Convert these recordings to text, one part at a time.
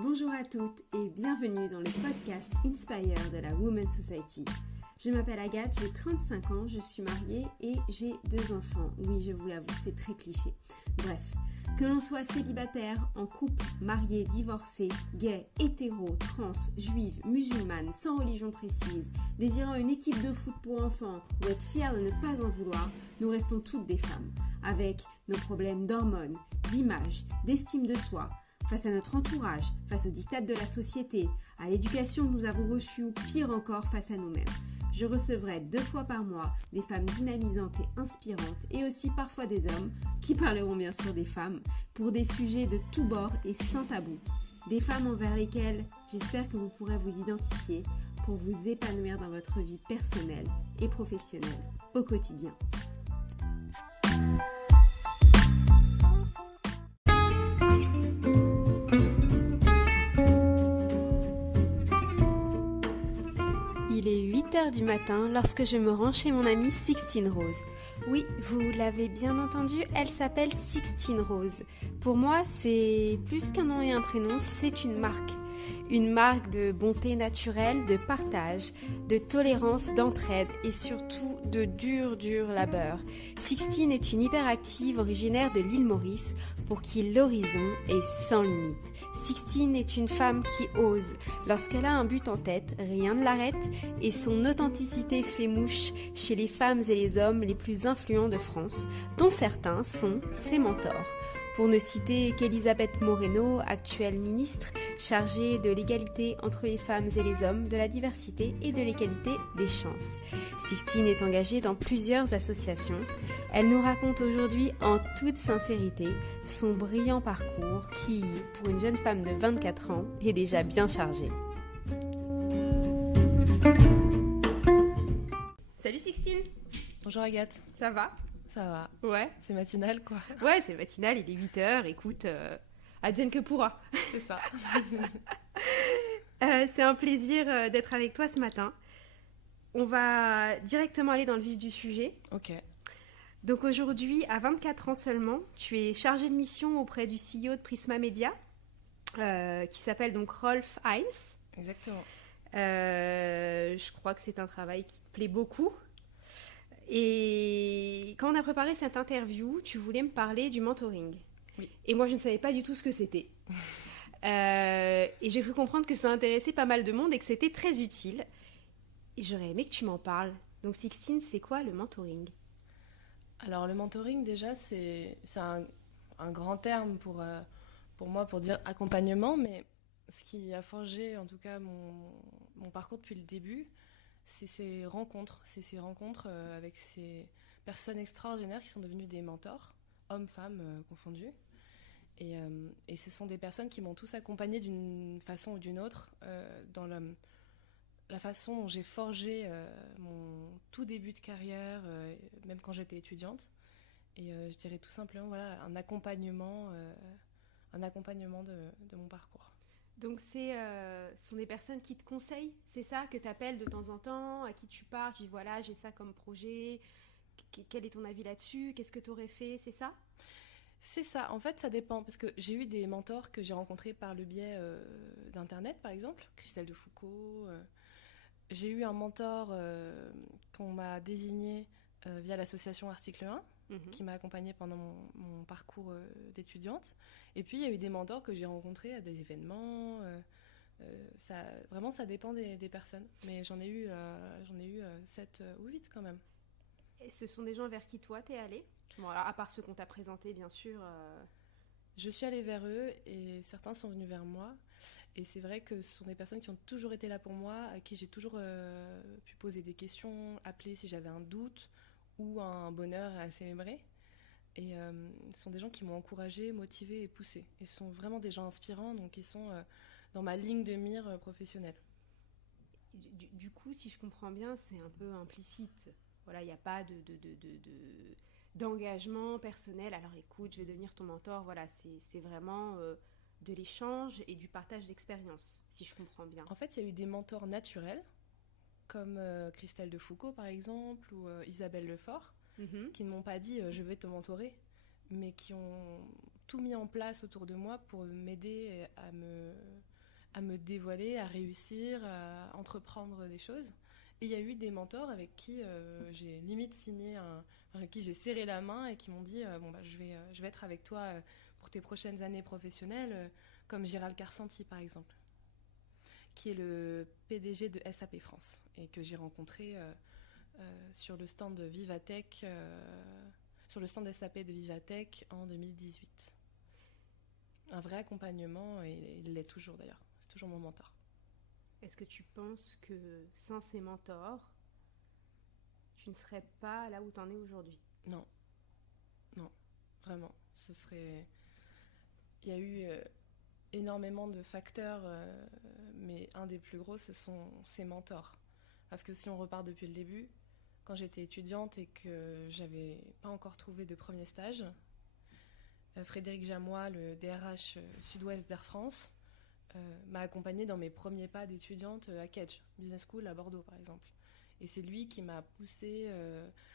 Bonjour à toutes et bienvenue dans le podcast Inspire de la Women's Society. Je m'appelle Agathe, j'ai 35 ans, je suis mariée et j'ai 2 enfants. Oui, je vous l'avoue, c'est très cliché. Bref, que l'on soit célibataire, en couple, marié, divorcé, gay, hétéro, trans, juive, musulmane, sans religion précise, désirant une équipe de foot pour enfants ou être fier de ne pas en vouloir, nous restons toutes des femmes, avec nos problèmes d'hormones, d'image, d'estime de soi, face à notre entourage, face aux diktats de la société, à l'éducation que nous avons reçue ou pire encore face à nous-mêmes. Je recevrai 2 fois par mois des femmes dynamisantes et inspirantes et aussi parfois des hommes qui parleront bien sûr des femmes pour des sujets de tous bords et sans tabou. Des femmes envers lesquelles j'espère que vous pourrez vous identifier pour vous épanouir dans votre vie personnelle et professionnelle au quotidien. Il est 8h du matin lorsque je me rends chez mon amie Sixtine Rose. Oui, vous l'avez bien entendu, elle s'appelle Sixtine Rose. Pour moi, c'est plus qu'un nom et un prénom, c'est une marque. Une marque de bonté naturelle, de partage, de tolérance, d'entraide et surtout de dur labeur. Sixtine est une hyperactive originaire de l'île Maurice pour qui l'horizon est sans limite. Sixtine est une femme qui ose. Lorsqu'elle a un but en tête, rien ne l'arrête et son authenticité fait mouche chez les femmes et les hommes les plus influents de France, dont certains sont ses mentors. Pour ne citer qu'Elisabeth Moreno, actuelle ministre chargée de l'égalité entre les femmes et les hommes, de la diversité et de l'égalité des chances. Sixtine est engagée dans plusieurs associations. Elle nous raconte aujourd'hui en toute sincérité son brillant parcours qui, pour une jeune femme de 24 ans, est déjà bien chargé. Salut Sixtine. Bonjour Agathe. Ça va ? Ça va. Ouais. C'est matinal quoi. Ouais, c'est matinal, il est 8h, écoute, advienne que pourra. C'est ça. C'est un plaisir d'être avec toi ce matin. On va directement aller dans le vif du sujet. Ok. Donc aujourd'hui, à 24 ans seulement, tu es chargée de mission auprès du CEO de Prisma Media, qui s'appelle donc Rolf Heinz. Exactement. Je crois que c'est un travail qui te plaît beaucoup. Et quand on a préparé cette interview, tu voulais me parler du mentoring. Oui. Et moi, je ne savais pas du tout ce que c'était. Et j'ai cru comprendre que ça intéressait pas mal de monde et que c'était très utile. Et j'aurais aimé que tu m'en parles. Donc Sixtine, c'est quoi le mentoring ? Alors le mentoring déjà, c'est un grand terme pour moi pour dire accompagnement, mais ce qui a forgé en tout cas mon parcours depuis le début, c'est ces rencontres avec ces personnes extraordinaires qui sont devenues des mentors, hommes, femmes confondus. Et ce sont des personnes qui m'ont tous accompagnée d'une façon ou d'une autre dans la façon dont j'ai forgé mon tout début de carrière, même quand j'étais étudiante. Et je dirais tout simplement voilà, un accompagnement de mon parcours. Donc ce sont des personnes qui te conseillent, c'est ça, que tu appelles de temps en temps, à qui tu parles, tu dis voilà, j'ai ça comme projet, quel est ton avis là-dessus, qu'est-ce que tu aurais fait, c'est ça ? C'est ça, en fait ça dépend, parce que j'ai eu des mentors que j'ai rencontrés par le biais d'internet par exemple, Christelle de Foucault, j'ai eu un mentor qu'on m'a désigné via l'association Article 1, qui m'a accompagnée pendant mon parcours d'étudiante. Et puis, il y a eu des mentors que j'ai rencontrés à des événements. Vraiment, ça dépend des personnes. Mais j'en ai eu 7 ou 8 quand même. Et ce sont des gens vers qui toi, t'es allée ? Bon, alors, à part ceux qu'on t'a présentés, bien sûr. Je suis allée vers eux et certains sont venus vers moi. Et c'est vrai que ce sont des personnes qui ont toujours été là pour moi, à qui j'ai toujours pu poser des questions, appeler si j'avais un doute ou un bonheur à célébrer. Et ce sont des gens qui m'ont encouragée, motivée et poussée. Et ce sont vraiment des gens inspirants, donc ils sont dans ma ligne de mire professionnelle. Du coup, si je comprends bien, c'est un peu implicite. Voilà, il n'y a pas d'engagement personnel. Alors écoute, je vais devenir ton mentor. Voilà, c'est vraiment de l'échange et du partage d'expériences, si je comprends bien. En fait, il y a eu des mentors naturels, comme Christelle de Foucault par exemple, ou Isabelle Lefort, qui ne m'ont pas dit je vais te mentorer, mais qui ont tout mis en place autour de moi pour m'aider à me dévoiler, à réussir, à entreprendre des choses. Et il y a eu des mentors avec qui j'ai limite avec qui j'ai serré la main et qui m'ont dit je vais être avec toi pour tes prochaines années professionnelles, comme Gérald Carsanti par exemple, qui est le PDG de SAP France et que j'ai rencontré sur le stand de Vivatech, sur le stand SAP de Vivatech en 2018. Un vrai accompagnement, et il l'est toujours d'ailleurs. C'est toujours mon mentor. Est-ce que tu penses que sans ces mentors, tu ne serais pas là où tu en es aujourd'hui ? Non, vraiment. Il y a eu énormément de facteurs, mais un des plus gros, ce sont ces mentors. Parce que si on repart depuis le début, quand j'étais étudiante et que j'avais pas encore trouvé de premier stage, Frédéric Jamois, le DRH Sud-Ouest d'Air France, m'a accompagnée dans mes premiers pas d'étudiante à Kedge Business School à Bordeaux par exemple. Et c'est lui qui m'a poussée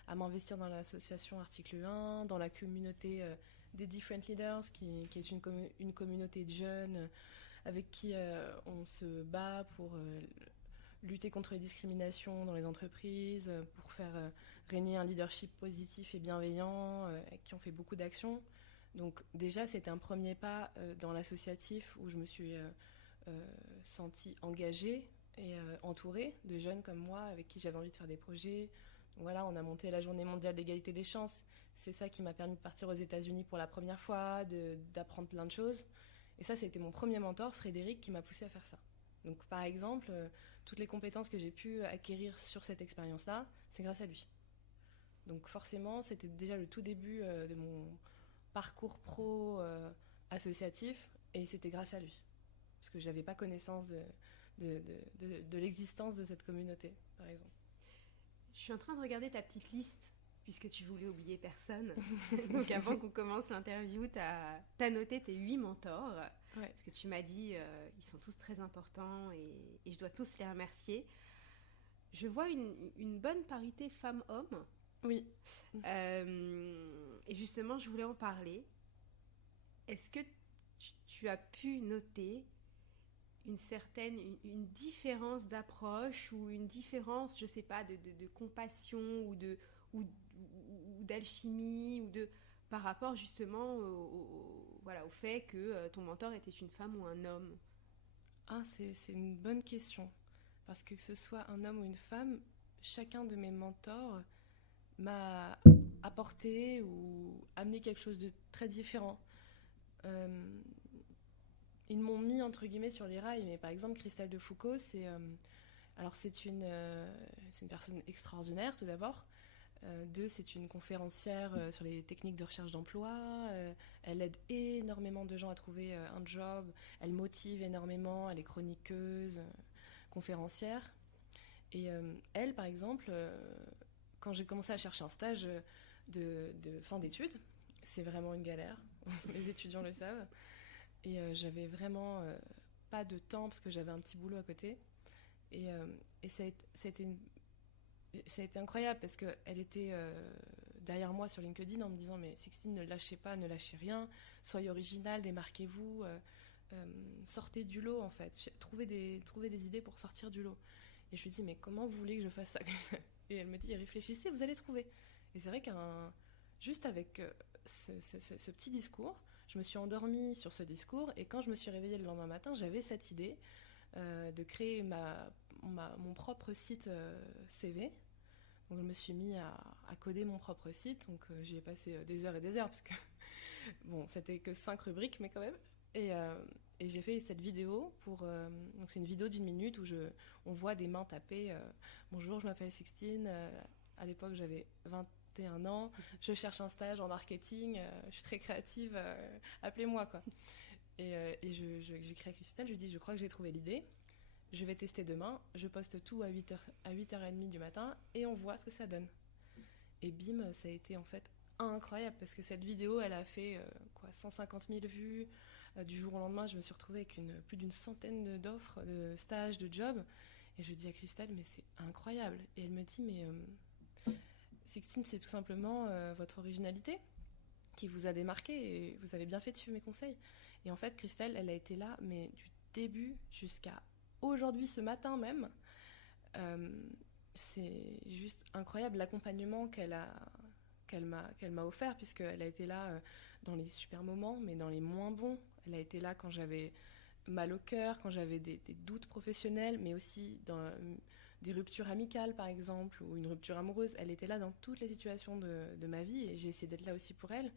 à m'investir dans l'association Article 1, dans la communauté des Different Leaders, qui est une communauté de jeunes avec qui on se bat pour lutter contre les discriminations dans les entreprises, pour faire régner un leadership positif et bienveillant, avec qui on fait beaucoup d'actions. Donc déjà, c'était un premier pas dans l'associatif où je me suis sentie engagée et entourée de jeunes comme moi avec qui j'avais envie de faire des projets. Donc voilà, on a monté la Journée mondiale d'égalité des chances. C'est ça qui m'a permis de partir aux États-Unis pour la première fois, d'apprendre plein de choses. Et ça, c'était mon premier mentor, Frédéric, qui m'a poussée à faire ça. Donc par exemple, toutes les compétences que j'ai pu acquérir sur cette expérience-là, c'est grâce à lui. Donc forcément, c'était déjà le tout début de mon parcours pro associatif, et c'était grâce à lui. Parce que je n'avais pas connaissance de l'existence de cette communauté, par exemple. Je suis en train de regarder ta petite liste, puisque tu voulais oublier personne. Donc avant qu'on commence l'interview, tu as noté tes 8 mentors. Ouais. Parce que tu m'as dit, ils sont tous très importants et je dois tous les remercier. Je vois une bonne parité femmes-hommes. Oui. Et justement, je voulais en parler. Est-ce que tu as pu noter une différence d'approche ou une différence, je sais pas, de compassion ou d'alchimie par rapport justement au fait que ton mentor était une femme ou un homme ? C'est une bonne question. Parce que ce soit un homme ou une femme, chacun de mes mentors m'a apporté ou amené quelque chose de très différent. Ils m'ont mis entre guillemets sur les rails, mais par exemple Christelle de Foucauld, c'est une personne extraordinaire tout d'abord. C'est une conférencière sur les techniques de recherche d'emploi. Elle aide énormément de gens à trouver un job. Elle motive énormément. Elle est chroniqueuse, conférencière. Et elle, par exemple, quand j'ai commencé à chercher un stage de fin d'études, c'est vraiment une galère. Les étudiants le savent. Et j'avais vraiment pas de temps parce que j'avais un petit boulot à côté. Et ça a été incroyable parce qu'elle était derrière moi sur LinkedIn en me disant « Mais Sixtine, ne lâchez pas, ne lâchez rien, soyez original, démarquez-vous, sortez du lot en fait, trouvez des idées pour sortir du lot. » Et je lui dis « Mais comment vous voulez que je fasse ça ?» Et elle me dit « Réfléchissez, vous allez trouver. » Et c'est vrai juste avec ce petit discours, je me suis endormie sur ce discours, et quand je me suis réveillée le lendemain matin, j'avais cette idée de créer mon propre site CV. Donc je me suis mis à coder mon propre site, donc j'y ai passé des heures et des heures, parce que bon, c'était que 5 rubriques, mais quand même. Et j'ai fait cette vidéo donc c'est une vidéo d'1 minute où on voit des mains taper bonjour, je m'appelle Sixtine, à l'époque j'avais 21 ans, je cherche un stage en marketing, je suis très créative, appelez-moi quoi. Et j'écris à Christelle, je lui dis je crois que j'ai trouvé l'idée, je vais tester demain, je poste tout à 8h30 du matin et on voit ce que ça donne. Et bim, ça a été en fait incroyable parce que cette vidéo elle a fait 150 000 vues. Du jour au lendemain, je me suis retrouvée avec plus d'une centaine d'offres, de stages, de jobs. Et je dis à Christelle, mais c'est incroyable. Et elle me dit, mais Sixtine, c'est tout simplement votre originalité. qui vous a démarqué et vous avez bien fait de suivre mes conseils. Et en fait, Christelle, elle a été là, mais du début jusqu'à aujourd'hui, ce matin même. C'est juste incroyable l'accompagnement qu'elle m'a offert, puisqu'elle a été là dans les super moments, mais dans les moins bons. Elle a été là quand j'avais mal au cœur, quand j'avais des doutes professionnels, mais aussi dans des ruptures amicales, par exemple, ou une rupture amoureuse. Elle était là dans toutes les situations de ma vie, et j'ai essayé d'être là aussi pour elle.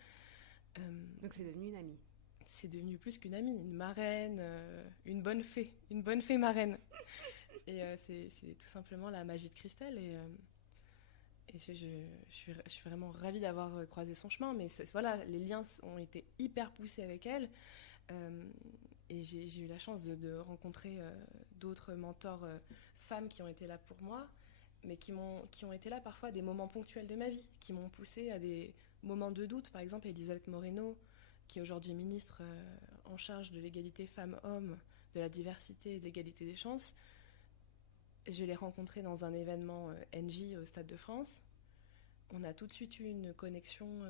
Donc c'est devenu une amie. C'est devenu plus qu'une amie, une marraine, une bonne fée marraine. Et c'est tout simplement la magie de Christelle. Et je suis vraiment ravie d'avoir croisé son chemin. Mais voilà, les liens ont été hyper poussés avec elle. Et j'ai eu la chance de rencontrer d'autres mentors femmes qui ont été là pour moi, mais qui ont été là parfois à des moments ponctuels de ma vie, qui m'ont poussée à des moments de doute. Par exemple, Elisabeth Moreno, qui est aujourd'hui ministre en charge de l'égalité femmes-hommes, de la diversité et de l'égalité des chances. Je l'ai rencontrée dans un événement NJ au Stade de France. On a tout de suite eu une connexion.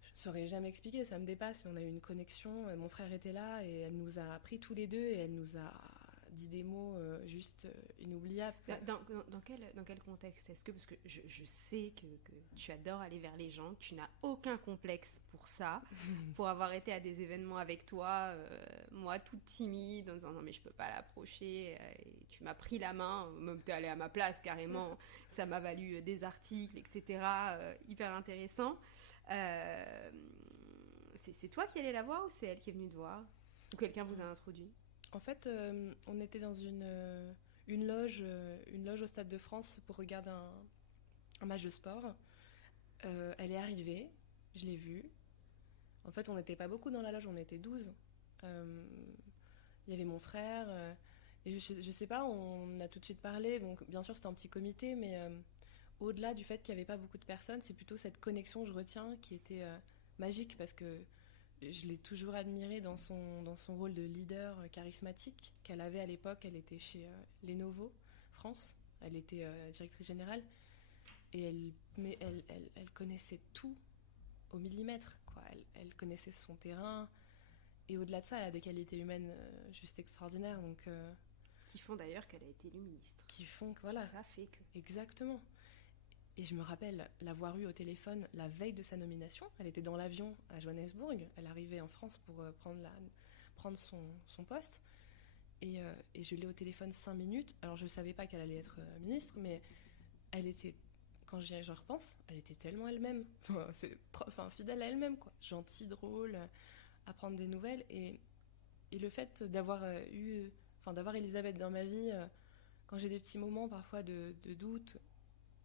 Je ne saurais jamais expliquer, ça me dépasse. On a eu une connexion. Mon frère était là et elle nous a pris tous les deux et elle nous a dit des mots juste inoubliables. Dans quel contexte est-ce que, parce que je sais que tu adores aller vers les gens, que tu n'as aucun complexe pour ça, pour avoir été à des événements avec toi, moi toute timide, en disant non mais je peux pas l'approcher, et tu m'as pris la main, même t'es allée à ma place carrément, ça m'a valu des articles, etc. Hyper intéressant. C'est toi qui allais la voir ou c'est elle qui est venue te voir? Ou quelqu'un vous a introduit? En fait, on était dans une loge au Stade de France pour regarder un match de sport. Elle est arrivée, je l'ai vue. En fait, on n'était pas beaucoup dans la loge, on était 12. Il y avait mon frère, et je sais pas, on a tout de suite parlé. Donc, bien sûr, c'était un petit comité, mais au-delà du fait qu'il n'y avait pas beaucoup de personnes, c'est plutôt cette connexion que je retiens qui était magique, parce que je l'ai toujours admirée dans son rôle de leader charismatique qu'elle avait à l'époque. Elle était chez Lenovo France, elle était directrice générale, et elle connaissait tout au millimètre, quoi. Elle connaissait son terrain, et au-delà de ça, elle a des qualités humaines juste extraordinaires. Donc, qui font d'ailleurs qu'elle a été élue ministre. Qui font que voilà. Tout ça fait que. Exactement. Et je me rappelle l'avoir eue au téléphone la veille de sa nomination. Elle était dans l'avion à Johannesburg. Elle arrivait en France pour prendre son poste. Et je l'ai au téléphone 5 minutes. Alors je ne savais pas qu'elle allait être ministre, mais elle était, quand j'y repense, elle était tellement elle-même. Fidèle à elle-même, quoi. Gentille, drôle, à prendre des nouvelles. Et le fait d'avoir d'avoir Elisabeth dans ma vie, quand j'ai des petits moments parfois de doute,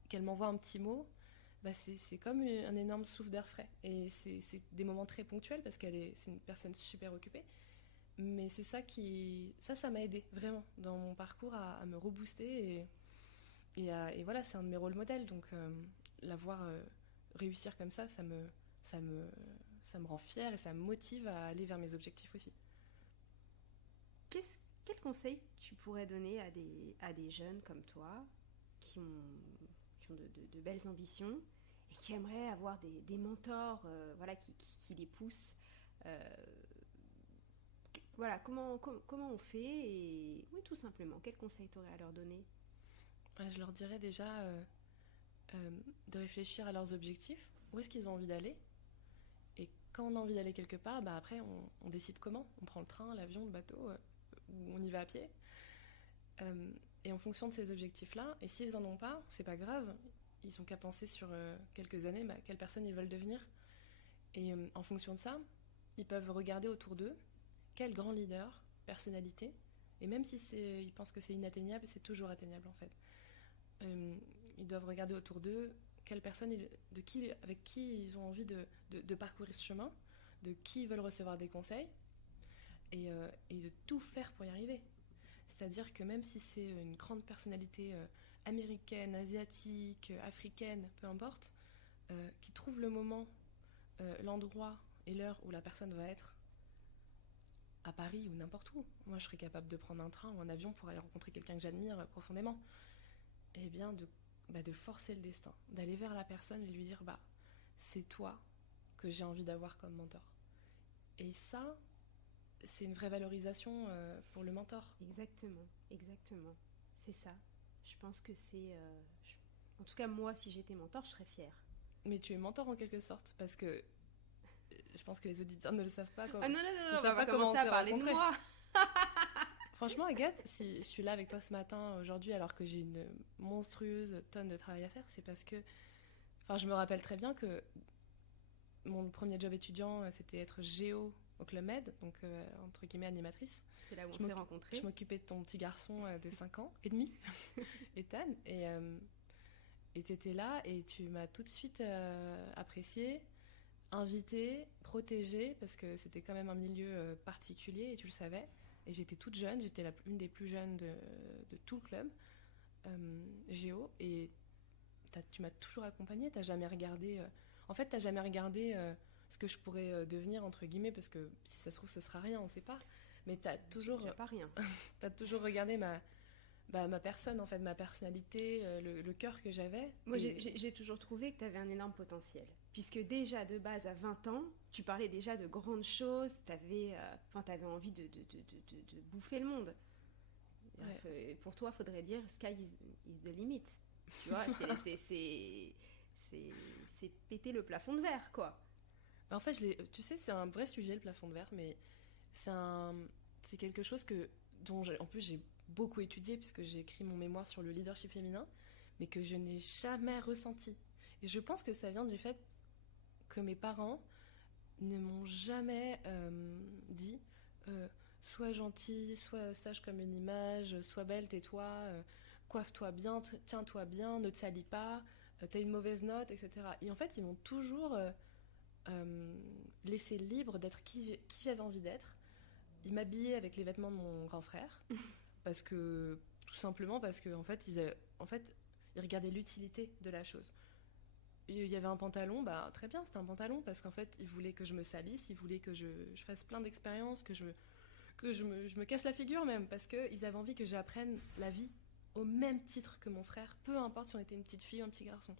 qu'elle m'envoie un petit mot, bah c'est comme un énorme souffle d'air frais. Et c'est des moments très ponctuels parce c'est une personne super occupée. Mais c'est ça ça m'a aidé vraiment dans mon parcours à me rebooster. Et voilà, c'est un de mes rôles modèles. Donc la voir réussir comme ça me rend fière et ça me motive à aller vers mes objectifs aussi. Quel conseil tu pourrais donner à des jeunes comme toi qui ont de belles ambitions et qui aimeraient avoir des mentors qui les poussent, comment on fait, et oui, tout simplement, quel conseil tu aurais à leur donner? Je leur dirais déjà de réfléchir à leurs objectifs, où est-ce qu'ils ont envie d'aller, et quand on a envie d'aller quelque part, après on décide comment, on prend le train, l'avion, le bateau, ou on y va à pied. Et en fonction de ces objectifs-là, et s'ils n'en ont pas, c'est pas grave, ils n'ont qu'à penser sur quelques années quelle personne ils veulent devenir. Et en fonction de ça, ils peuvent regarder autour d'eux quel grand leader, personnalité, et même si ils pensent que c'est inatteignable, c'est toujours atteignable en fait. Ils doivent regarder autour d'eux quelle personne, avec qui ils ont envie de parcourir ce chemin, de qui ils veulent recevoir des conseils, et de tout faire pour y arriver. C'est-à-dire que même si c'est une grande personnalité américaine, asiatique, africaine, peu importe, qui trouve le moment, l'endroit et l'heure où la personne va être, à Paris ou n'importe où. Moi, je serais capable de prendre un train ou un avion pour aller rencontrer quelqu'un que j'admire profondément. Eh bien, de forcer le destin, d'aller vers la personne et lui dire, c'est toi, que j'ai envie d'avoir comme mentor. Et ça, c'est une vraie valorisation pour le mentor. Exactement. C'est ça. Je pense que c'est... En tout cas, moi, si j'étais mentor, je serais fière. Mais tu es mentor en quelque sorte, parce que je pense que les auditeurs ne le savent pas. Ah non, on va pas commencer à parler de moi. Franchement, Agathe, si je suis là avec toi ce matin, aujourd'hui, alors que j'ai une monstrueuse tonne de travail à faire, c'est parce que... Enfin, je me rappelle très bien que mon premier job étudiant, c'était être géo au Club Med, donc entre guillemets animatrice. C'est là où on s'est rencontrés. Je m'occupais de ton petit garçon de 5 ans et demi, Ethan, et t'étais là et tu m'as tout de suite apprécié, invité, protégé, parce que c'était quand même un milieu particulier et tu le savais. Et j'étais toute jeune, j'étais une des plus jeunes de tout le club géo, et tu m'as toujours accompagnée, t'as jamais regardé... En fait, t'as jamais regardé ce que je pourrais devenir, entre guillemets, parce que si ça se trouve, ce sera rien, on sait pas. Mais t'as toujours... pas rien. T'as toujours regardé ma personne, en fait, ma personnalité, le cœur que j'avais. Moi, j'ai toujours trouvé que t'avais un énorme potentiel. Puisque déjà, de base, à 20 ans, tu parlais déjà de grandes choses, t'avais envie de bouffer le monde. Ouais. Pour toi, faudrait dire « sky is the limit ». Tu vois, c'est péter le plafond de verre, quoi. En fait, tu sais, c'est un vrai sujet, le plafond de verre, mais c'est quelque chose dont en plus j'ai beaucoup étudié, puisque j'ai écrit mon mémoire sur le leadership féminin, mais que je n'ai jamais ressenti. Et je pense que ça vient du fait que mes parents ne m'ont jamais dit sois gentille, sois sage comme une image, sois belle, tais-toi, coiffe-toi bien, tiens-toi bien, ne te salis pas, t'as une mauvaise note, etc. Et en fait, ils m'ont toujours laissé libre d'être qui j'avais envie d'être. Ils m'habillaient avec les vêtements de mon grand frère, tout simplement parce qu'en fait, ils regardaient l'utilité de la chose. Il y avait un pantalon, très bien, c'était un pantalon, parce qu'en fait, ils voulaient que je me salisse, ils voulaient que je fasse plein d'expériences, que je me casse la figure même, parce qu'ils avaient envie que j'apprenne la vie au même titre que mon frère, peu importe si on était une petite fille ou un petit garçon.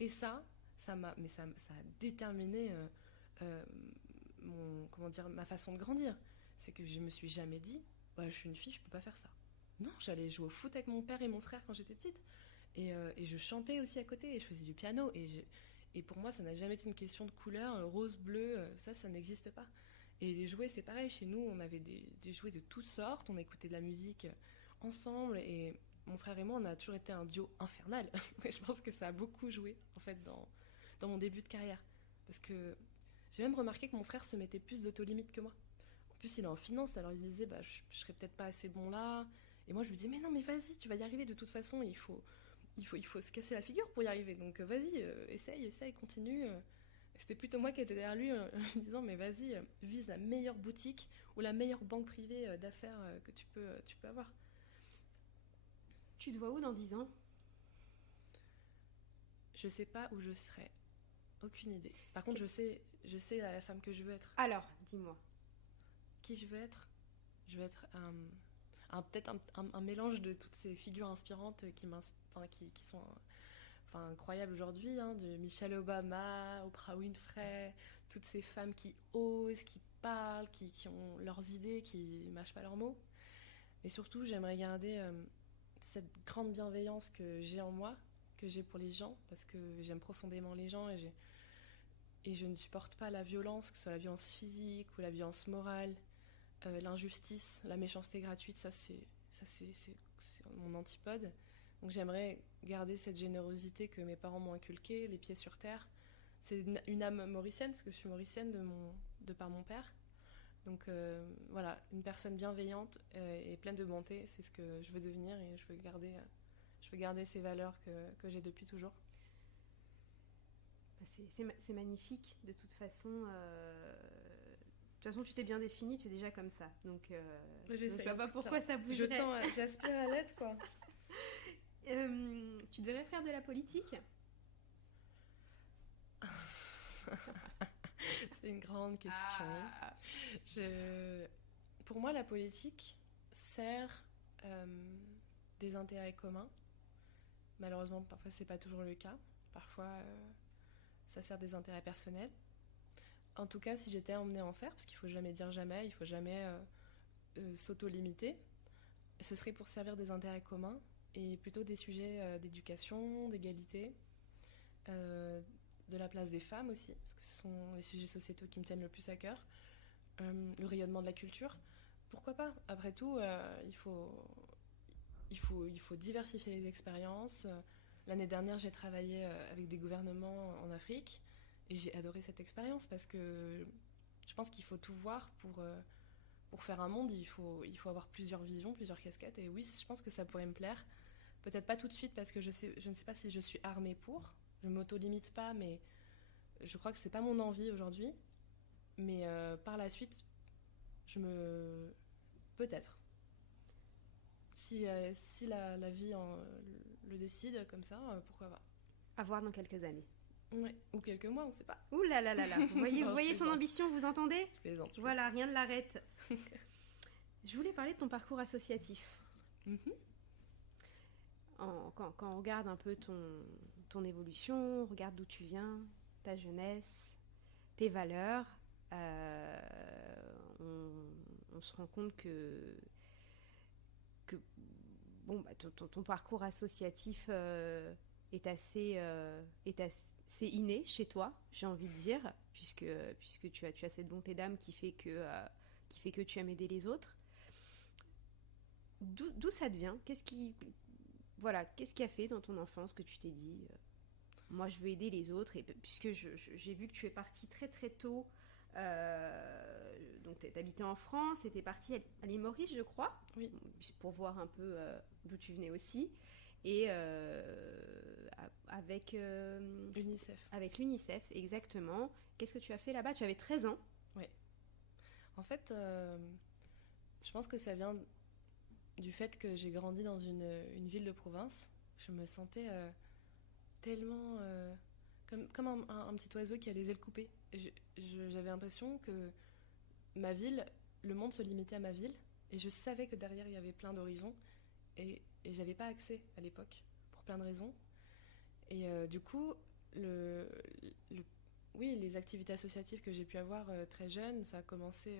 Et ça a déterminé ma façon de grandir. C'est que je me suis jamais dit, je suis une fille, je peux pas faire ça. Non, j'allais jouer au foot avec mon père et mon frère quand j'étais petite. Et je chantais aussi à côté, et je faisais du piano. Et pour moi, ça n'a jamais été une question de couleur, rose, bleu, ça n'existe pas. Et les jouets, c'est pareil. Chez nous, on avait des jouets de toutes sortes, on écoutait de la musique ensemble, et mon frère et moi, on a toujours été un duo infernal. Je pense que ça a beaucoup joué, en fait, dans mon début de carrière. Parce que j'ai même remarqué que mon frère se mettait plus d'autolimites que moi. En plus, il est en finance, alors il se disait, je serais peut-être pas assez bon là. Et moi, je lui disais, mais non, mais vas-y, tu vas y arriver de toute façon, il faut se casser la figure pour y arriver. Donc vas-y, essaye, continue. C'était plutôt moi qui étais derrière lui en lui disant, mais vas-y, vise la meilleure boutique ou la meilleure banque privée d'affaires que tu peux avoir. Tu te vois où dans 10 ans ? Je sais pas où je serai. Aucune idée. Par contre, je sais la femme que je veux être. Alors, dis-moi. Qui je veux être ? Je veux être peut-être un mélange de toutes ces figures inspirantes qui sont incroyables aujourd'hui, de Michelle Obama, Oprah Winfrey, toutes ces femmes qui osent, qui parlent, qui ont leurs idées, qui ne mâchent pas leurs mots. Et surtout, j'aimerais garder cette grande bienveillance que j'ai en moi, que j'ai pour les gens, parce que j'aime profondément les gens, et je ne supporte pas la violence, que ce soit la violence physique ou la violence morale, l'injustice, la méchanceté gratuite. Ça c'est mon antipode. Donc j'aimerais garder cette générosité que mes parents m'ont inculquée, les pieds sur terre. C'est une âme mauricienne, parce que je suis mauricienne de par mon père. Donc voilà, une personne bienveillante et pleine de bonté, c'est ce que je veux devenir, et je veux garder ces valeurs que j'ai depuis toujours. C'est magnifique, de toute façon. De toute façon, tu t'es bien définie, tu es déjà comme ça. Donc je vois pas pourquoi ça bougerait. J'aspire à l'être, quoi. Tu devrais faire de la politique ? C'est une grande question. Pour moi, la politique sert des intérêts communs. Malheureusement, parfois, c'est pas toujours le cas. Parfois, ça sert des intérêts personnels. En tout cas, si j'étais emmenée à en faire, parce qu'il faut jamais dire jamais, il faut jamais s'auto-limiter, ce serait pour servir des intérêts communs et plutôt des sujets d'éducation, d'égalité, euh, de la place des femmes aussi, parce que ce sont les sujets sociétaux qui me tiennent le plus à cœur, le rayonnement de la culture. Pourquoi pas? Après tout, il faut diversifier les expériences. L'année dernière, j'ai travaillé avec des gouvernements en Afrique et j'ai adoré cette expérience parce que je pense qu'il faut tout voir pour faire un monde. Il faut avoir plusieurs visions, plusieurs casquettes. Et oui, je pense que ça pourrait me plaire. Peut-être pas tout de suite parce que je ne sais pas si je suis armée pour. Je ne m'auto-limite pas, mais je crois que c'est pas mon envie aujourd'hui. Mais par la suite, je me. Peut-être. Si la vie le décide comme ça, pourquoi pas. À voir dans quelques années. Ouais. Ou quelques mois, on ne sait pas. Ouh là là là là. Vous voyez, Non, vous voyez son ambition, vous entendez? Je plaisante. Voilà, rien ne l'arrête. Je voulais parler de ton parcours associatif. Mhm. Quand on regarde un peu ton évolution, on regarde d'où tu viens, ta jeunesse, tes valeurs, on se rend compte que bon, bah, ton parcours associatif est assez inné chez toi, j'ai envie de dire, puisque tu as cette bonté d'âme qui fait que tu aimes aider les autres. D'où ça te vient? Qu'est-ce qui a fait dans ton enfance que tu t'es dit moi je veux aider les autres, et puisque j'ai vu que tu es partie très très tôt, donc tu habitais en France et tu es partie à l'île Maurice, je crois, Oui. pour voir un peu d'où tu venais aussi, et avec UNICEF. Avec l'UNICEF, exactement. Qu'est-ce que tu as fait là-bas? Tu avais 13 ans. Oui. En fait, je pense que ça vient du fait que j'ai grandi dans une ville de province. Je me sentais tellement comme un petit oiseau qui a les ailes coupées. J'avais l'impression que ma ville, le monde se limitait à ma ville, et je savais que derrière il y avait plein d'horizons, et j'avais pas accès à l'époque pour plein de raisons. Et du coup, oui, les activités associatives que j'ai pu avoir très jeune, ça a commencé,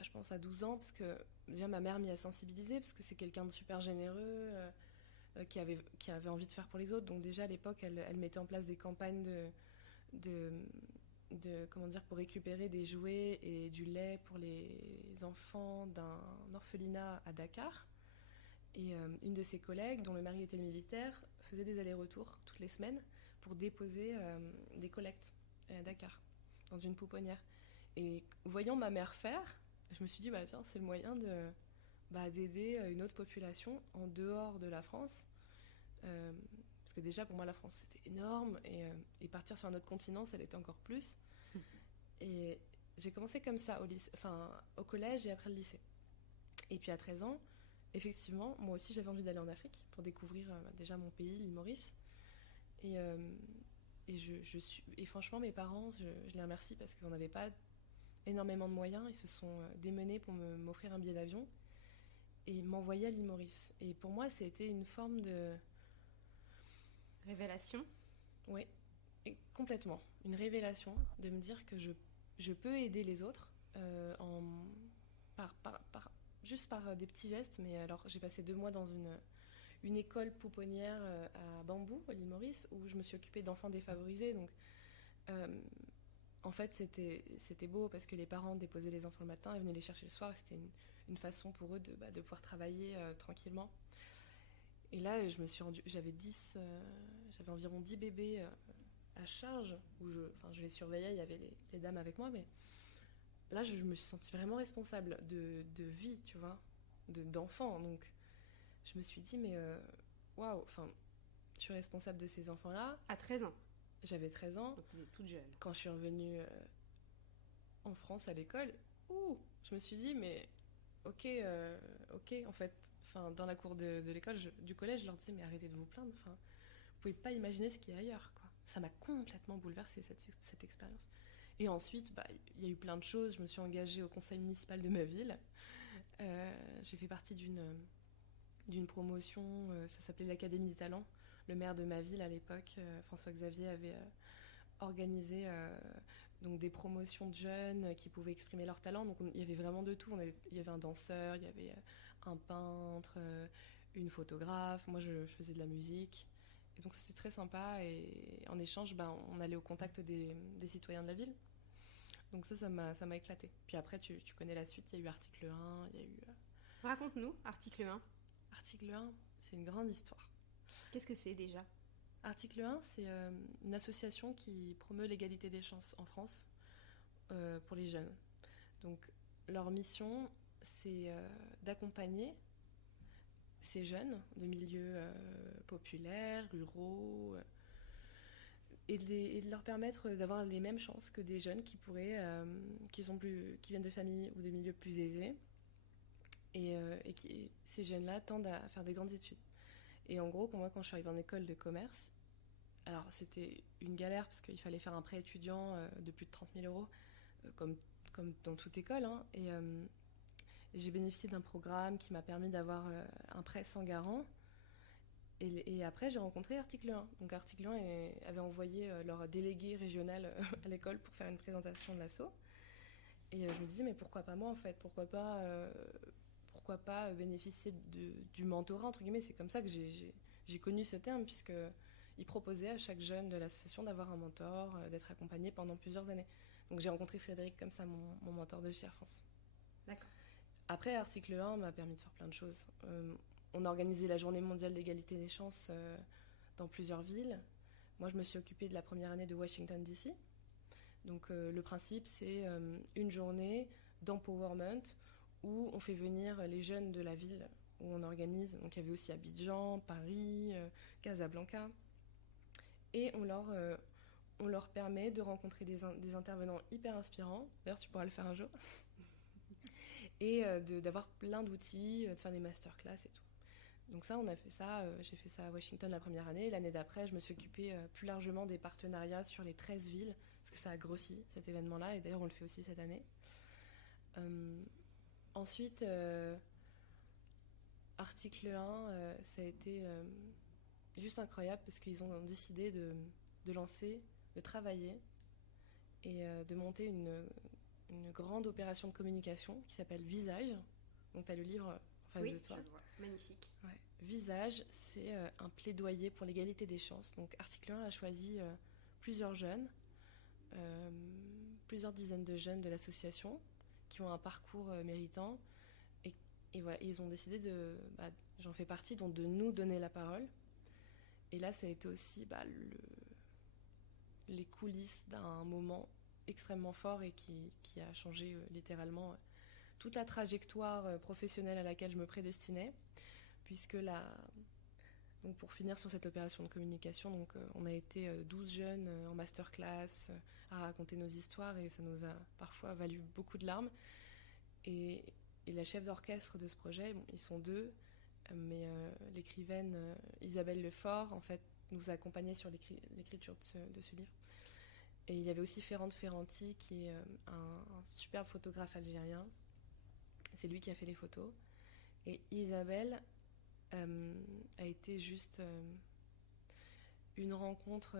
je pense, à 12 ans, parce que déjà ma mère m'y a sensibilisée, parce que c'est quelqu'un de super généreux, qui avait envie de faire pour les autres. Donc déjà à l'époque, elle mettait en place des campagnes comment dire, pour récupérer des jouets et du lait pour les enfants d'un orphelinat à Dakar. Et une de ses collègues, dont le mari était militaire, faisait des allers-retours toutes les semaines pour déposer des collectes à Dakar, dans une pouponnière. Et voyant ma mère faire, je me suis dit, bah tiens, c'est le moyen d'aider une autre population en dehors de la France. Parce que déjà, pour moi, la France, c'était énorme. Et partir sur un autre continent, ça l'était encore plus. Et j'ai commencé comme ça au collège et après le lycée. Et puis à 13 ans, effectivement, moi aussi, j'avais envie d'aller en Afrique pour découvrir déjà mon pays, l'île Maurice. Et franchement, mes parents, je les remercie parce qu'on n'avait pas énormément de moyens. Ils se sont démenés pour m'offrir un billet d'avion et m'envoyer à l'île Maurice. Et pour moi, c'était une forme de... Révélation? Oui, et complètement. Une révélation de me dire que je peux aider les autres juste par des petits gestes. Mais alors, j'ai passé 2 mois dans une école pouponnière à Bambou, à l'île Maurice, où je me suis occupée d'enfants défavorisés. Donc, en fait, c'était beau parce que les parents déposaient les enfants le matin et venaient les chercher le soir. C'était une façon pour eux de pouvoir travailler tranquillement. Et là, j'avais environ 10 bébés à charge, où je les surveillais, il y avait les dames avec moi, mais là, je me suis sentie vraiment responsable de vie, tu vois, d'enfants. Donc, je me suis dit, mais waouh, je suis responsable de ces enfants-là. À 13 ans. J'avais 13 ans. Donc, vous êtes toute jeune. Quand je suis revenue en France à l'école, je me suis dit, mais ok, en fait, dans la cour de l'école, du collège, je leur disais, mais arrêtez de vous plaindre, vous pouvez pas imaginer ce qu'il y a ailleurs, quoi. Ça m'a complètement bouleversée, cette expérience. Et ensuite, il y a eu plein de choses. Je me suis engagée au conseil municipal de ma ville. J'ai fait partie d'une promotion, ça s'appelait l'Académie des talents. Le maire de ma ville à l'époque, François Xavier, avait organisé donc des promotions de jeunes qui pouvaient exprimer leur talent. Donc il y avait vraiment de tout. Il y avait un danseur, il y avait un peintre, une photographe. Moi, je faisais de la musique. Et donc c'était très sympa. Et en échange, on allait au contact des citoyens de la ville. Donc ça m'a éclaté. Puis après, tu connais la suite. Il y a eu article 1, il y a eu... Raconte-nous, article 1. Article 1, c'est une grande histoire. Qu'est-ce que c'est déjà ? Article 1, c'est une association qui promeut l'égalité des chances en France pour les jeunes. Donc, leur mission, c'est d'accompagner ces jeunes de milieux populaires, ruraux, et de leur permettre d'avoir les mêmes chances que des jeunes qui viennent de familles ou de milieux plus aisés, et ces jeunes-là tendent à faire des grandes études. Et en gros, moi, quand je suis arrivée en école de commerce, alors c'était une galère parce qu'il fallait faire un prêt étudiant de plus de 30 000 euros, comme dans toute école. Hein, et j'ai bénéficié d'un programme qui m'a permis d'avoir un prêt sans garant. Et après, j'ai rencontré Article 1. Donc Article 1 avait envoyé leur délégué régional à l'école pour faire une présentation de l'asso. Et je me disais, mais pourquoi pas moi en fait ? Pourquoi pas bénéficier du mentorat, entre guillemets. C'est comme ça que j'ai connu ce terme, puisqu'il proposait à chaque jeune de l'association d'avoir un mentor, d'être accompagné pendant plusieurs années. Donc j'ai rencontré Frédéric comme ça, mon mentor de chez Air France. D'accord. Après, Article 1 m'a permis de faire plein de choses. On a organisé la journée mondiale d'égalité des chances dans plusieurs villes. Moi, je me suis occupée de la première année de Washington, D.C. Donc le principe, c'est une journée d'empowerment où on fait venir les jeunes de la ville où on organise. Donc il y avait aussi Abidjan, Paris, Casablanca. Et on leur permet de rencontrer des intervenants hyper inspirants. D'ailleurs, tu pourras le faire un jour. Et d'avoir plein d'outils, de faire des masterclass et tout. Donc ça, on a fait ça. J'ai fait ça à Washington la première année. L'année d'après, je me suis occupée plus largement des partenariats sur les 13 villes, parce que ça a grossi, cet événement-là. Et d'ailleurs, on le fait aussi cette année. Ensuite, article 1, ça a été juste incroyable parce qu'ils ont décidé de lancer, de travailler et de monter une grande opération de communication qui s'appelle Visage. Donc tu as le livre en face de toi. Oui, je vois. Magnifique. Ouais. Visage, c'est un plaidoyer pour l'égalité des chances. Donc article 1 a choisi plusieurs jeunes, plusieurs dizaines de jeunes de l'association qui ont un parcours méritant. Et voilà, ils ont décidé j'en fais partie, donc de nous donner la parole. Et là, ça a été aussi les coulisses d'un moment extrêmement fort et qui a changé littéralement toute la trajectoire professionnelle à laquelle je me prédestinais. Puisque donc pour finir sur cette opération de communication, donc, on a été 12 jeunes en masterclass à raconter nos histoires et ça nous a parfois valu beaucoup de larmes. Et la chef d'orchestre de ce projet, ils sont deux, mais l'écrivaine Isabelle Lefort, en fait, nous a accompagnés sur l'écriture de ce livre. Et il y avait aussi Ferrand Ferranti, qui est un superbe photographe algérien. C'est lui qui a fait les photos. Et Isabelle a été juste une rencontre,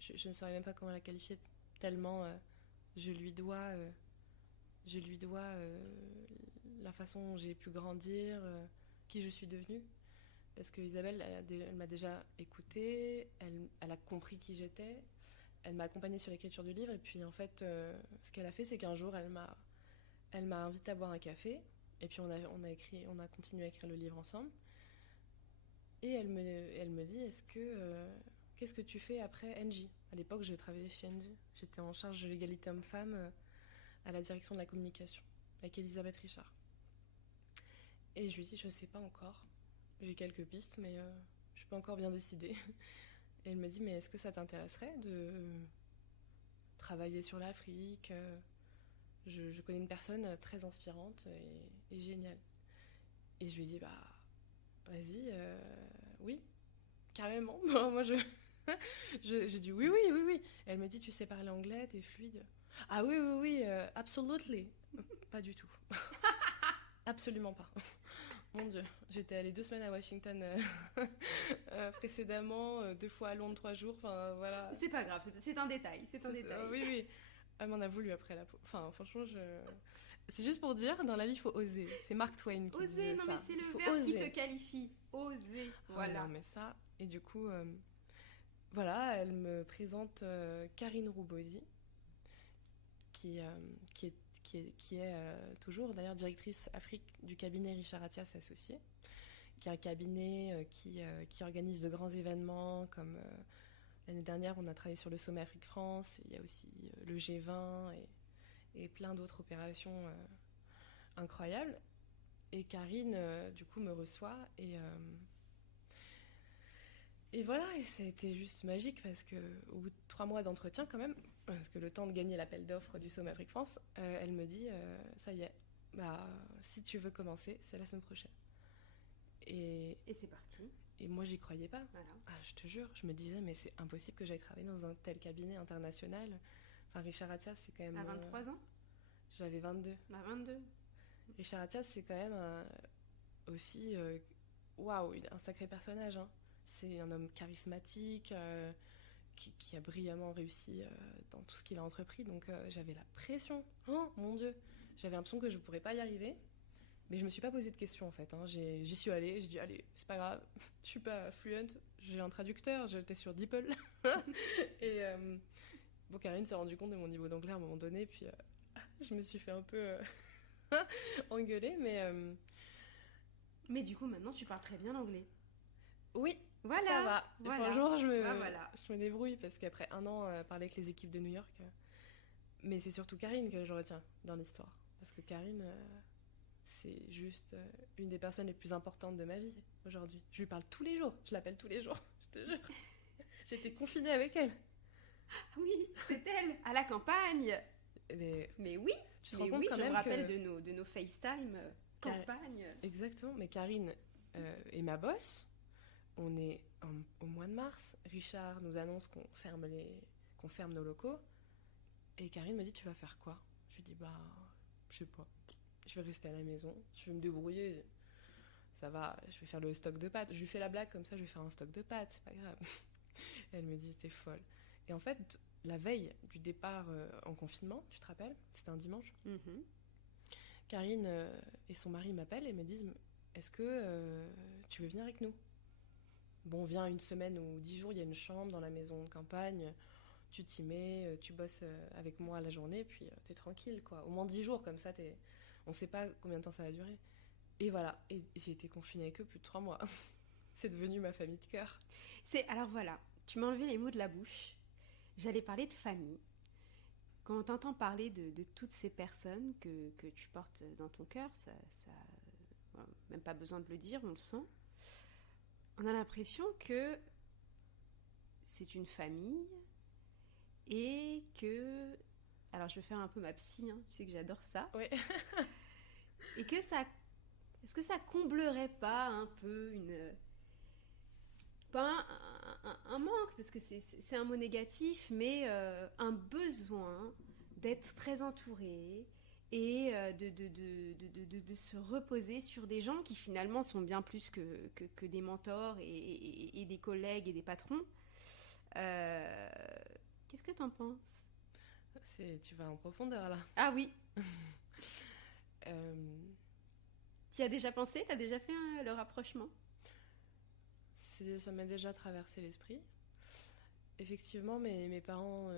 je ne saurais même pas comment la qualifier, tellement je lui dois la façon dont j'ai pu grandir, qui je suis devenue. Parce que Isabelle, elle m'a déjà écoutée, elle a compris qui j'étais, elle m'a accompagnée sur l'écriture du livre, et puis en fait, ce qu'elle a fait, c'est qu'un jour, elle m'a invitée à boire un café, et puis on a continué à écrire le livre ensemble. Et elle me dit, qu'est-ce que tu fais après Engie ? À l'époque, je travaillais chez Engie. J'étais en charge de l'égalité homme-femme à la direction de la communication, avec Elisabeth Richard. Et je lui dis, je sais pas encore. J'ai quelques pistes, mais je suis pas encore bien décidée. Et elle me dit, mais est-ce que ça t'intéresserait de travailler sur l'Afrique ? Je connais une personne très inspirante et géniale. Et je lui dis, vas-y, oui, carrément. Moi, je dis oui. Elle me dit, tu sais parler anglais, t'es fluide. Ah oui, absolutely. Pas du tout. Absolument pas. Mon Dieu, j'étais allée 2 semaines à Washington précédemment, 2 fois à Londres 3 jours, enfin voilà. C'est pas grave, c'est un détail, c'est un détail. Oui, oui. Elle m'en a voulu après la peau. Enfin, franchement, c'est juste pour dire, dans la vie, il faut oser. C'est Mark Twain qui disait Oser, non ça. mais c'est le Faut verbe qui oser. te qualifie. Oser, voilà. Non, mais ça... Et du coup, voilà, elle me présente Karine Roubaudy, qui, qui est, toujours d'ailleurs directrice Afrique du cabinet Richard Attias Associés, qui est un cabinet qui organise de grands événements comme l'année dernière on a travaillé sur le sommet Afrique-France, il y a aussi le G20 et plein d'autres opérations incroyables. Et Karine du coup me reçoit et voilà, et ça a été juste magique parce que au bout de 3 mois d'entretien quand même, parce que le temps de gagner l'appel d'offres du Sommet Afrique France, elle me dit ça y est, bah si tu veux commencer, c'est la semaine prochaine. Et c'est parti. Et moi j'y croyais pas. Voilà. Ah, je te jure, je me disais mais c'est impossible que j'aille travailler dans un tel cabinet international. Enfin Richard Attias c'est quand même. À 23 ans J'avais 22. Bah 22. Richard Attias c'est quand même aussi waouh, il est un sacré personnage. Hein. C'est un homme charismatique qui a brillamment réussi dans tout ce qu'il a entrepris. Donc j'avais la pression. Oh mon Dieu, j'avais l'impression que je ne pourrais pas y arriver. Mais je me suis pas posé de questions en fait. Hein. J'y suis allée, j'ai dit allez, c'est pas grave, je suis pas fluent, j'ai un traducteur, j'étais sur DeepL. Et bon, Karine s'est rendu compte de mon niveau d'anglais à un moment donné, puis je me suis fait un peu engueuler, mais. Mais du coup, maintenant tu parles très bien l'anglais. Oui, voilà, ça va. Voilà. Franchement, je me débrouille parce qu'après 1 an, parler avec les équipes de New York. Mais c'est surtout Karine que je retiens dans l'histoire. Parce que Karine, c'est juste une des personnes les plus importantes de ma vie aujourd'hui. Je lui parle tous les jours, je l'appelle tous les jours, je te jure. J'étais confinée avec elle. Oui, c'est elle, à la campagne. Mais oui, tu te rends compte quand je même me rappelle que... de nos FaceTime campagne. Exactement, mais Karine est ma boss. On est au mois de mars. Richard nous annonce qu'on ferme nos locaux. Et Karine me dit tu vas faire quoi? Je lui dis bah je sais pas. Je vais rester à la maison. Je vais me débrouiller. Ça va. Je vais faire le stock de pâtes. Je lui fais la blague comme ça. Je vais faire un stock de pâtes. C'est pas grave. Elle me dit t'es folle. Et en fait la veille du départ en confinement, tu te rappelles? C'était un dimanche. Mm-hmm. Karine et son mari m'appellent et me disent est-ce que tu veux venir avec nous? Bon, viens 1 semaine ou 10 jours, il y a une chambre dans la maison de campagne, tu t'y mets, tu bosses avec moi la journée, puis t'es tranquille, quoi. Au moins 10 jours, comme ça, on sait pas combien de temps ça va durer. Et voilà, et j'ai été confinée avec eux plus de 3 mois. C'est devenu ma famille de cœur. Alors voilà, tu m'as enlevé les mots de la bouche. J'allais parler de famille. Quand on t'entend parler de toutes ces personnes que tu portes dans ton cœur, ça même pas besoin de le dire, on le sent. On a l'impression que c'est une famille et que... Alors, je vais faire un peu ma psy, hein, tu sais que j'adore ça. Oui. Et que ça... Est-ce que ça comblerait pas un peu pas un manque, parce que c'est un mot négatif, mais un besoin d'être très entouré et de se reposer sur des gens qui finalement sont bien plus que des mentors et des collègues et des patrons. Qu'est-ce que t'en penses? Tu vas en profondeur là. Ah oui. Tu y as déjà pensé? T'as déjà fait le rapprochement? Ça m'a déjà traversé l'esprit. Effectivement, mes parents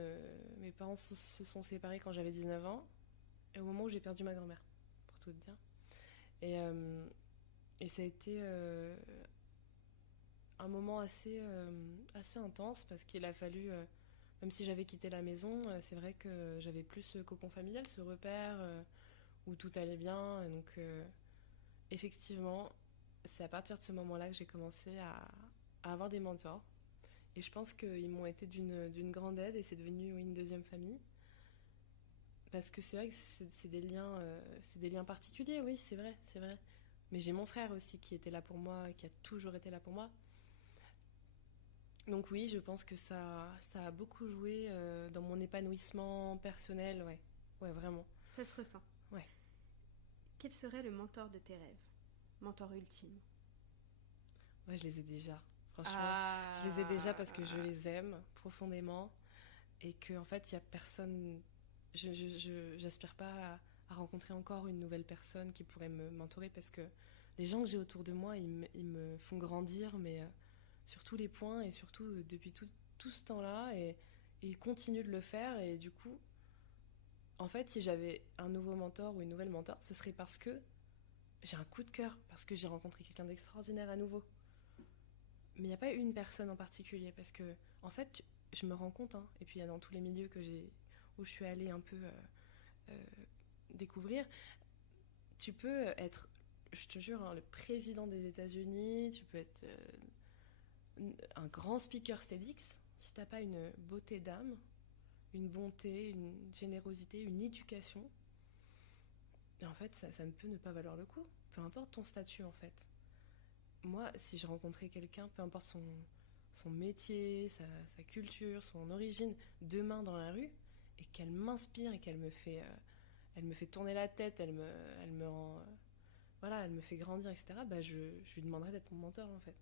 se sont séparés quand j'avais 19 ans. Et au moment où j'ai perdu ma grand-mère, pour tout te dire. Et ça a été un moment assez intense parce qu'il a fallu, même si j'avais quitté la maison, c'est vrai que j'avais plus ce cocon familial, ce repère où tout allait bien. Et donc, effectivement, c'est à partir de ce moment-là que j'ai commencé à avoir des mentors. Et je pense qu'ils m'ont été d'une grande aide et c'est devenu une deuxième famille. Parce que c'est vrai que c'est des liens particuliers, oui, c'est vrai. Mais j'ai mon frère aussi qui était là pour moi, qui a toujours été là pour moi. Donc oui, je pense que ça a beaucoup joué dans mon épanouissement personnel, ouais, vraiment. Ça se ressent. Ouais. Quel serait le mentor de tes rêves? mentor ultime? Ouais, je les ai déjà. Franchement, je les ai déjà parce que je les aime profondément et que en fait, il y a personne. J'aspire pas à rencontrer encore une nouvelle personne qui pourrait me mentorer parce que les gens que j'ai autour de moi, ils me font grandir, mais sur tous les points et surtout depuis tout ce temps-là et ils continuent de le faire et du coup, en fait, si j'avais un nouveau mentor ou une nouvelle mentor, ce serait parce que j'ai un coup de cœur, parce que j'ai rencontré quelqu'un d'extraordinaire à nouveau. Mais il n'y a pas une personne en particulier parce que, en fait, je me rends compte, hein, et puis il y a dans tous les milieux où je suis allée un peu euh, découvrir, tu peux être, je te jure, hein, le président des États-Unis, tu peux être un grand speaker TEDx, si t'as pas une beauté d'âme, une bonté, une générosité, une éducation, et en fait, ça ne peut ne pas valoir le coup. Peu importe ton statut, en fait. Moi, si je rencontrais quelqu'un, peu importe son métier, sa culture, son origine, demain dans la rue, et qu'elle m'inspire et elle me fait tourner la tête, elle me rend, voilà, elle me fait grandir, etc. Bah, je lui demanderais d'être mon mentor, en fait.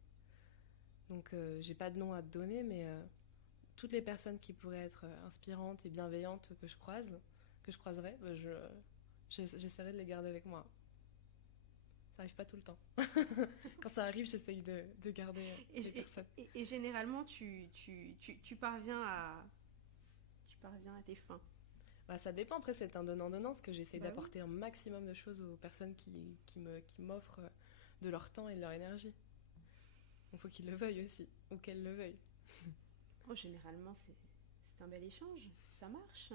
Donc, j'ai pas de nom à te donner, mais toutes les personnes qui pourraient être inspirantes et bienveillantes que je croiserais, bah, j'essaierai de les garder avec moi. Ça arrive pas tout le temps. Quand ça arrive, j'essaye de garder les personnes. Et généralement, tu parviens à tes fins. Bah, ça dépend, après c'est un donnant-donnant, parce que j'essaye Bah d'apporter un maximum de choses aux personnes qui m'offrent de leur temps et de leur énergie. Il faut qu'ils le veuillent aussi, ou qu'elles le veuillent. Oh, généralement, c'est un bel échange. Ça marche.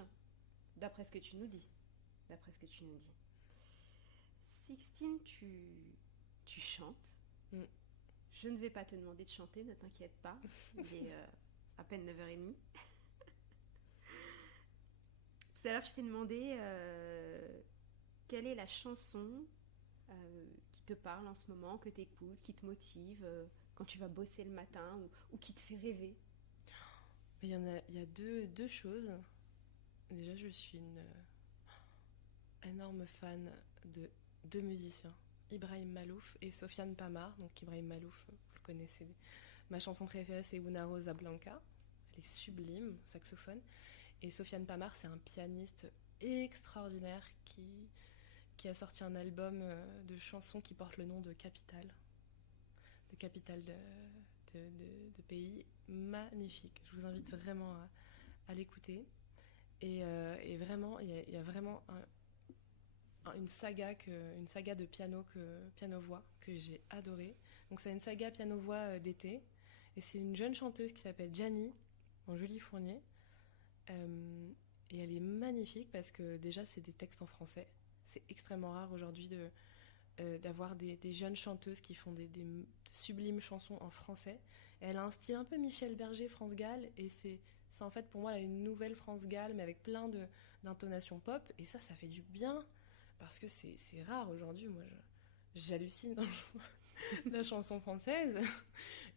D'après ce que tu nous dis. Sixtine, tu chantes. Mm. Je ne vais pas te demander de chanter, ne t'inquiète pas. Il est à peine 9h30. Tout à l'heure, je t'ai demandé quelle est la chanson qui te parle en ce moment, que tu écoutes, qui te motive quand tu vas bosser le matin ou qui te fait rêver. Il y a deux choses. Déjà, je suis une énorme fan de deux musiciens, Ibrahim Malouf et Sofiane Pamar. Donc Ibrahim Malouf, vous le connaissez. Ma chanson préférée, c'est Una Rosa Blanca. Elle est sublime, saxophone. Et Sofiane Pamar, c'est un pianiste extraordinaire qui a sorti un album de chansons qui porte le nom de Capitale. De Capitale de pays. Magnifique. Je vous invite vraiment à l'écouter. Et vraiment, il y a vraiment une saga de piano-voix que j'ai adorée. Donc c'est une saga piano-voix d'été. Et c'est une jeune chanteuse qui s'appelle Gianni, en Julie Fournier. Et elle est magnifique parce que déjà c'est des textes en français. C'est extrêmement rare aujourd'hui d'avoir des jeunes chanteuses qui font des sublimes chansons en français. Et elle a un style un peu Michel Berger, France Gall, et c'est en fait pour moi là, une nouvelle France Gall, mais avec plein d'intonations pop. Et ça fait du bien parce que c'est rare aujourd'hui. Moi, j'hallucine dans la chanson française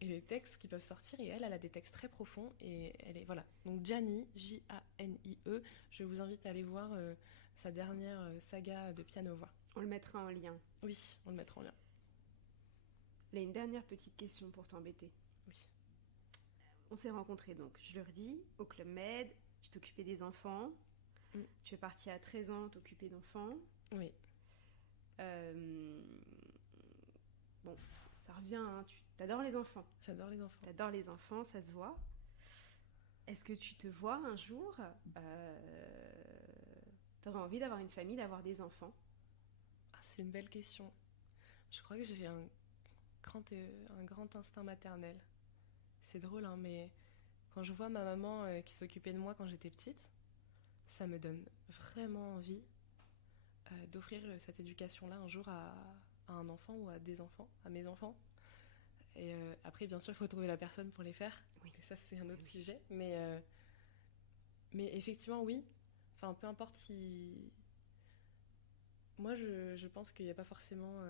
et les textes qui peuvent sortir. Et elle a des textes très profonds. Et elle est, voilà. Donc, Gianni, Janie, je vous invite à aller voir sa dernière saga de piano-voix. On le mettra en lien. Oui, on le mettra en lien. Là, une dernière petite question pour t'embêter. Oui. On s'est rencontrés donc, je le redis, au Club Med. Je t'occupais des enfants. Tu es partie à 13 ans t'occuper d'enfants. Oui. Bon, ça revient, hein. Tu adores les enfants. J'adore les enfants. T'adores les enfants, ça se voit. Est-ce que tu te vois un jour t'aurais envie d'avoir une famille, d'avoir des enfants? C'est une belle question. Je crois que j'ai un grand instinct maternel. C'est drôle, hein, mais quand je vois ma maman qui s'occupait de moi quand j'étais petite, ça me donne vraiment envie d'offrir cette éducation-là un jour à un enfant ou à des enfants, à mes enfants. Et après, bien sûr, il faut trouver la personne pour les faire. Oui. Et ça, c'est un autre sujet. Mais effectivement, oui. Enfin, peu importe si... Moi, je pense qu'il n'y a pas forcément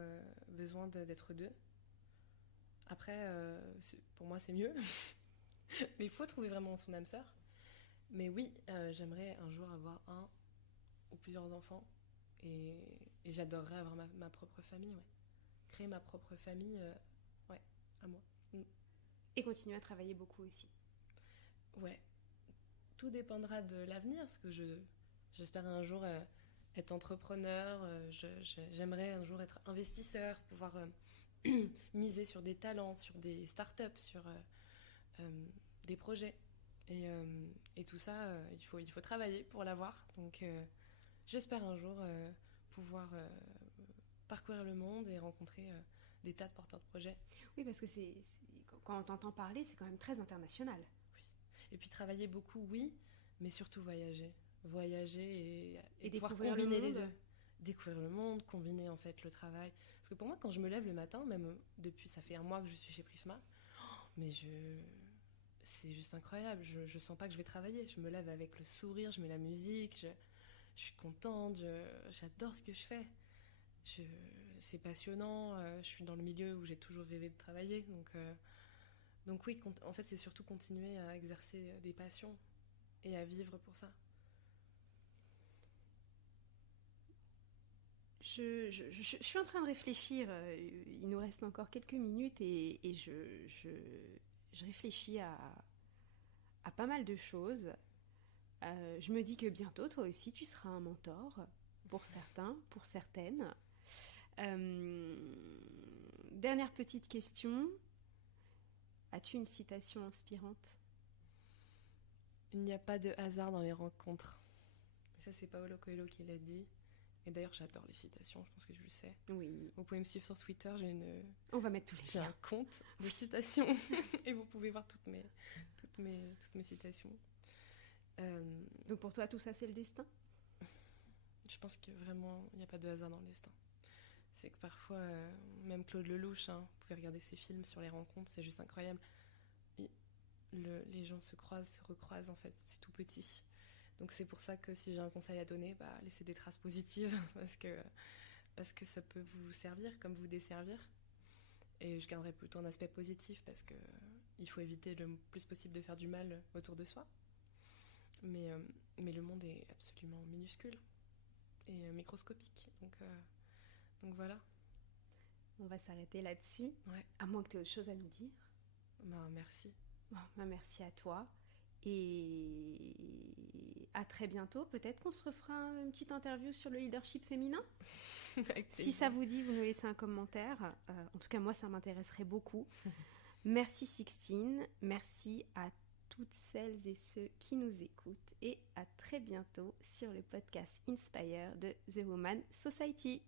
besoin d'être deux. Après, pour moi, c'est mieux. Mais il faut trouver vraiment son âme sœur. Mais oui, j'aimerais un jour avoir un ou plusieurs enfants. Et j'adorerais avoir ma propre famille, ouais. créer ma propre famille, ouais, à moi. Et continuer à travailler beaucoup aussi. Ouais, tout dépendra de l'avenir, parce que j'espère un jour être entrepreneur, j'aimerais un jour être investisseur, pouvoir miser sur des talents, sur des startups, sur des projets. Et tout ça, il faut travailler pour l'avoir. Donc j'espère un jour pouvoir parcourir le monde et rencontrer des tas de porteurs de projets. Oui, parce que quand on t'entend parler, c'est quand même très international. Oui. Et puis travailler beaucoup, oui, mais surtout voyager. Voyager et pouvoir combiner les deux. Découvrir le monde, combiner en fait le travail. Parce que pour moi, quand je me lève le matin, même depuis, ça fait un mois que je suis chez Prisma, mais c'est juste incroyable. Je sens pas que je vais travailler. Je me lève avec le sourire, je mets la musique, je suis contente, j'adore ce que je fais. C'est passionnant. Je suis dans le milieu où j'ai toujours rêvé de travailler. Donc oui, en fait, c'est surtout continuer à exercer des passions et à vivre pour ça. Je suis en train de réfléchir. Il nous reste encore quelques minutes et je réfléchis à pas mal de choses. Je me dis que bientôt, toi aussi, tu seras un mentor pour certains, pour certaines. Dernière petite question. As-tu une citation inspirante ? Il n'y a pas de hasard dans les rencontres. Et ça, c'est Paulo Coelho qui l'a dit. Et d'ailleurs, j'adore les citations, je pense que tu le sais. Oui. Vous pouvez me suivre sur Twitter, On va mettre tous les j'ai liens. un compte de citations. Et vous pouvez voir toutes mes citations. Donc pour toi, tout ça, c'est le destin ? Je pense que vraiment, il n'y a pas de hasard dans le destin. C'est que parfois, même Claude Lelouch, vous pouvez regarder ses films sur les rencontres, c'est juste incroyable. Les gens se croisent, se recroisent, en fait, c'est tout petit. Donc c'est pour ça que si j'ai un conseil à donner, laissez des traces positives, parce que ça peut vous servir comme vous desservir. Et je garderai plutôt un aspect positif, parce qu'il faut éviter le plus possible de faire du mal autour de soi. Mais le monde est absolument minuscule et microscopique. Donc voilà. On va s'arrêter là-dessus. Ouais. À moins que tu aies autre chose à nous dire. Merci. Merci à toi. Et à très bientôt. Peut-être qu'on se refera une petite interview sur le leadership féminin. Si ça vous dit, vous nous laissez un commentaire. En tout cas, moi, ça m'intéresserait beaucoup. Merci Sixtine. Merci à toutes celles et ceux qui nous écoutent. Et à très bientôt sur le podcast Inspire de The Woman Society.